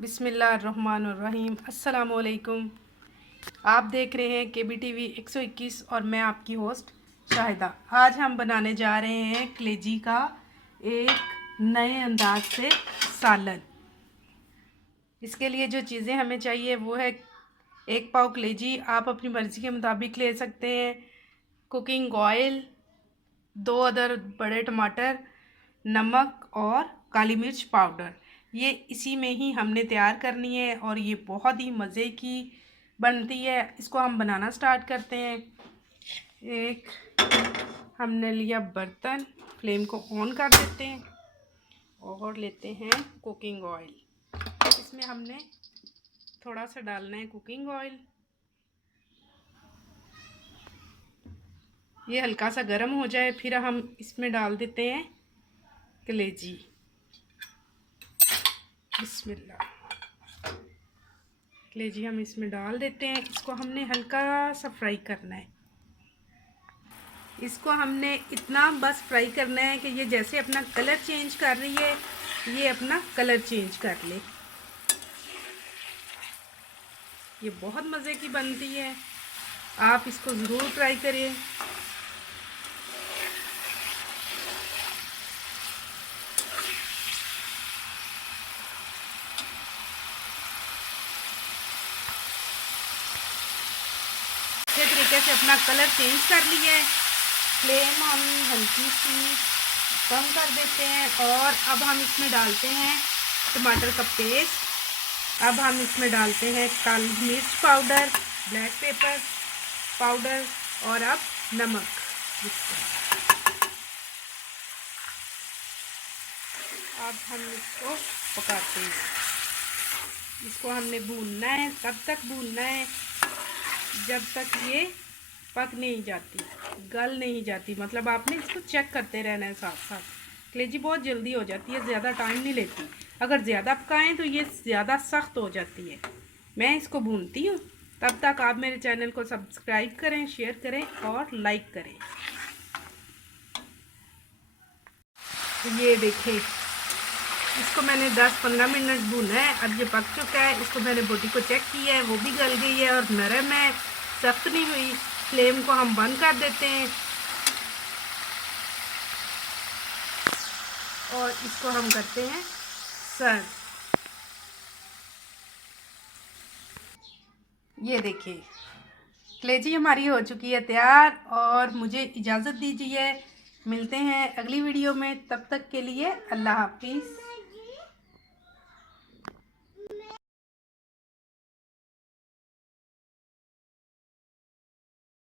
बिस्मिल्लाहिर्रहमानिर्रहीम। अस्सलामुअलैकुम। आप देख रहे हैं KBTV 121 और मैं आपकी होस्ट शाहिदा। आज हम बनाने जा रहे हैं कलेजी का एक नए अंदाज से सालन। इसके लिए जो चीज़ें हमें चाहिए वो है 1 पाव कलेजी, आप अपनी मर्ज़ी के मुताबिक ले सकते हैं। कुकिंग ऑयल, 2 अदर बड़े टमाटर, नमक और काली मिर्च पाउडर। ये इसी में ही हमने तैयार करनी है और ये बहुत ही मज़े की बनती है। इसको हम बनाना स्टार्ट करते हैं। एक हमने लिया बर्तन, फ्लेम को ऑन कर देते हैं और लेते हैं कुकिंग ऑयल। इसमें हमने थोड़ा सा डालना है कुकिंग ऑयल। ये हल्का सा गर्म हो जाए फिर हम इसमें डाल देते हैं कलेजी। बिस्मिल्लाह। कलेजी हम इसमें डाल देते हैं। इसको हमने हल्का सा फ्राई करना है। इसको हमने इतना बस फ्राई करना है कि ये जैसे अपना कलर चेंज कर रही है, ये अपना कलर चेंज कर ले। ये बहुत मज़े की बनती है, आप इसको ज़रूर ट्राई करें। अच्छे तरीके से अपना कलर चेंज कर लिया है। फ्लेम हम हल्की सी कम कर देते हैं और अब हम इसमें डालते हैं टमाटर का पेस्ट। अब हम इसमें डालते हैं काली मिर्च पाउडर, ब्लैक पेपर पाउडर और अब नमक। अब हम इसको पकाते हैं। इसको हमने भूनना है, तब तक भूनना है जब तक ये पक नहीं जाती, गल नहीं जाती। मतलब आपने इसको चेक करते रहना है साथ साथ। कलेजी बहुत जल्दी हो जाती है, ज़्यादा टाइम नहीं लेती। अगर ज़्यादा पकाएं तो ये ज़्यादा सख्त हो जाती है। मैं इसको भूनती हूँ, तब तक आप मेरे चैनल को सब्सक्राइब करें, शेयर करें और लाइक करें। ये देखें, इसको मैंने 10-15 मिनट भूना है। अब ये पक चुका है। इसको मैंने बोटी को चेक किया है, वो भी गल गई है और नरम है, सख्त नहीं हुई। फ्लेम को हम बंद कर देते हैं और इसको हम करते हैं सर्व। ये देखिए, कलेजी हमारी हो चुकी है तैयार और मुझे इजाज़त दीजिए। मिलते हैं अगली वीडियो में, तब तक के लिए अल्लाह हाफिज़।